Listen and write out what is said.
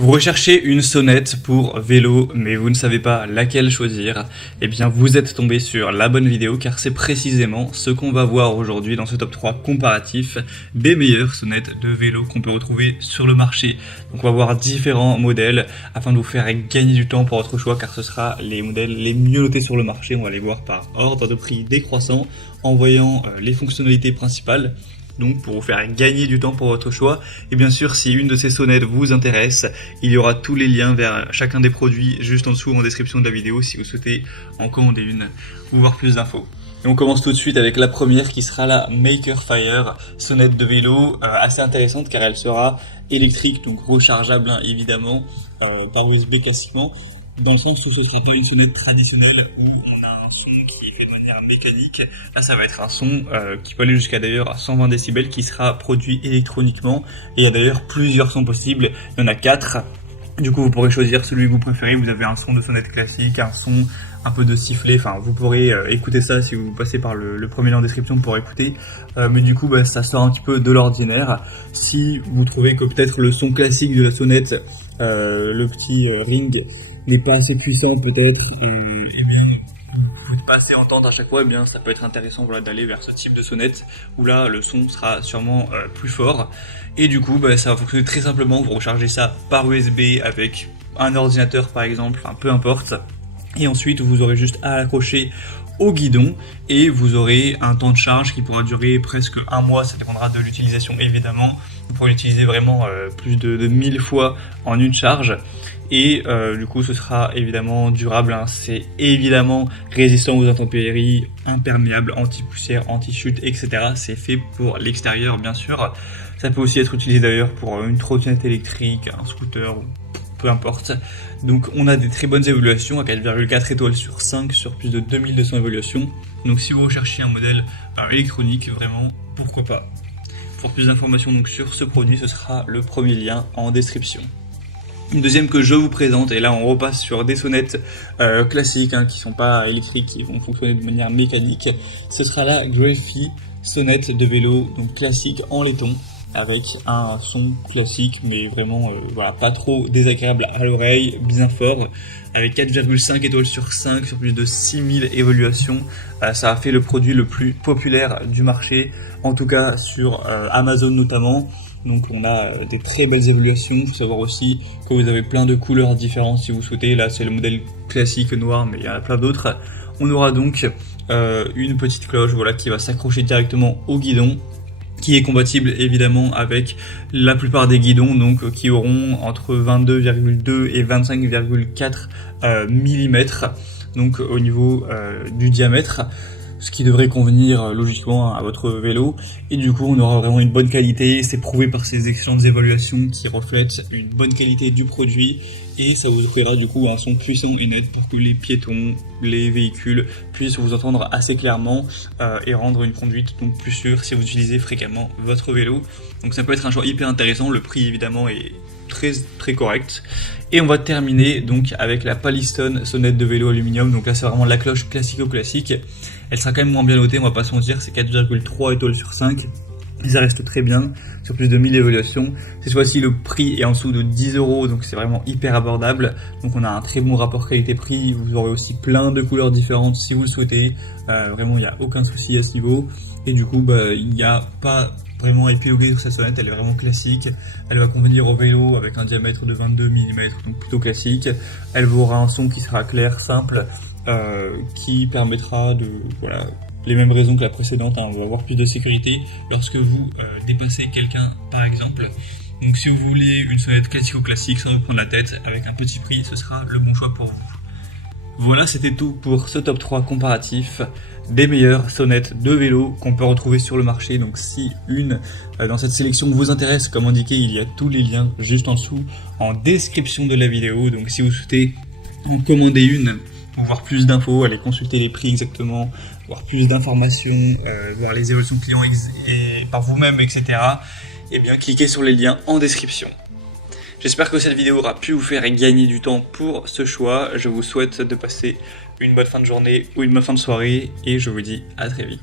Vous recherchez une sonnette pour vélo, mais vous ne savez pas laquelle choisir, eh bien vous êtes tombé sur la bonne vidéo car c'est précisément ce qu'on va voir aujourd'hui dans ce top 3 comparatif des meilleures sonnettes de vélo qu'on peut retrouver sur le marché. Donc on va voir différents modèles afin de vous faire gagner du temps pour votre choix car ce sera les modèles les mieux notés sur le marché. On va les voir par ordre de prix décroissant en voyant les fonctionnalités principales. Donc pour vous faire gagner du temps pour votre choix. Et bien sûr, si une de ces sonnettes vous intéresse, il y aura tous les liens vers chacun des produits juste en dessous en description de la vidéo si vous souhaitez en commander une ou voir plus d'infos. Et on commence tout de suite avec la première qui sera la Maker Faire, sonnette de vélo assez intéressante car elle sera électrique, donc rechargeable évidemment par USB classiquement, dans le sens où ce sera pas une sonnette traditionnelle où on a un son qui est fait de manière mécanique. Là ça va être un son qui peut aller jusqu'à d'ailleurs à 120 décibels qui sera produit électroniquement, et il y a d'ailleurs plusieurs sons possibles, il y en a 4. Du coup vous pourrez choisir celui que vous préférez. Vous avez un son de sonnette classique, un son un peu de sifflet, enfin vous pourrez écouter ça si vous passez par le premier lien en description pour écouter, mais du coup ça sort un petit peu de l'ordinaire. Si vous trouvez que peut-être le son classique de la sonnette, le petit ring n'est pas assez puissant peut-être, et bien vous n'êtes pas assez entendre à chaque fois, et bien ça peut être intéressant d'aller vers ce type de sonnette où là le son sera sûrement plus fort. Et du coup ça va fonctionner très simplement. Vous rechargez ça par USB avec un ordinateur par exemple, enfin peu importe, et ensuite vous aurez juste à l'accrocher au guidon et vous aurez un temps de charge qui pourra durer presque un mois. Ça dépendra de l'utilisation évidemment. Vous pourrez l'utiliser vraiment plus de 1000 fois en une charge. Et du coup ce sera évidemment durable, hein. C'est évidemment résistant aux intempéries, imperméable, anti-poussière, anti-chute, etc. C'est fait pour l'extérieur bien sûr. Ça peut aussi être utilisé d'ailleurs pour une trottinette électrique, un scooter, peu importe. Donc on a des très bonnes évaluations à 4,4 étoiles sur 5 sur plus de 2200 évaluations. Donc si vous recherchez un modèle électronique, vraiment pourquoi pas. Pour plus d'informations donc sur ce produit, ce sera le premier lien en description. Une deuxième que je vous présente, et là on repasse sur des sonnettes classiques qui sont pas électriques, qui vont fonctionner de manière mécanique. Ce sera la Greffy sonnette de vélo, donc classique en laiton, avec un son classique mais vraiment pas trop désagréable à l'oreille, bien fort, avec 4,5 étoiles sur 5 sur plus de 6000 évaluations. Ça a fait le produit le plus populaire du marché, en tout cas sur Amazon notamment. Donc on a des très belles évaluations. Il faut savoir aussi que vous avez plein de couleurs différentes si vous souhaitez. Là c'est le modèle classique noir, mais il y en a plein d'autres. On aura donc une petite cloche qui va s'accrocher directement au guidon, qui est compatible évidemment avec la plupart des guidons, donc qui auront entre 22,2 et 25,4 mm, donc au niveau du diamètre, ce qui devrait convenir logiquement à votre vélo. Et du coup on aura vraiment une bonne qualité. C'est prouvé par ces excellentes évaluations qui reflètent une bonne qualité du produit, et ça vous offrira du coup un son puissant et net pour que les piétons, les véhicules puissent vous entendre assez clairement et rendre une conduite donc plus sûre si vous utilisez fréquemment votre vélo. Donc ça peut être un choix hyper intéressant. Le prix évidemment est très correct. Et on va terminer donc avec la Palistone sonnette de vélo aluminium. Donc là c'est vraiment la cloche classique. Elle sera quand même moins bien notée, on va pas se mentir, c'est 4,3 étoiles sur 5. Et ça reste très bien sur plus de 1000 évaluations. Cette fois-ci le prix est en dessous de 10 €, donc c'est vraiment hyper abordable. Donc on a un très bon rapport qualité-prix. Vous aurez aussi plein de couleurs différentes si vous le souhaitez. Vraiment il n'y a aucun souci à ce niveau. Et du coup il n'y a pas vraiment à épiloguer sur cette sonnette, elle est vraiment classique. Elle va convenir au vélo avec un diamètre de 22 mm, donc plutôt classique. Elle aura un son qui sera clair, simple, qui permettra de les mêmes raisons que la précédente, on va avoir plus de sécurité lorsque vous dépassez quelqu'un par exemple. Donc si vous voulez une sonnette classique sans vous prendre la tête, avec un petit prix, ce sera le bon choix pour vous. Voilà, c'était tout pour ce top 3 comparatif des meilleures sonnettes de vélo qu'on peut retrouver sur le marché. Donc si une dans cette sélection vous intéresse, comme indiqué, il y a tous les liens juste en dessous en description de la vidéo. Donc si vous souhaitez en commander une, pour voir plus d'infos, aller consulter les prix exactement, voir plus d'informations, voir les évolutions clients et par vous-même, etc. Et bien cliquez sur les liens en description. J'espère que cette vidéo aura pu vous faire gagner du temps pour ce choix. Je vous souhaite de passer une bonne fin de journée ou une bonne fin de soirée, et je vous dis à très vite.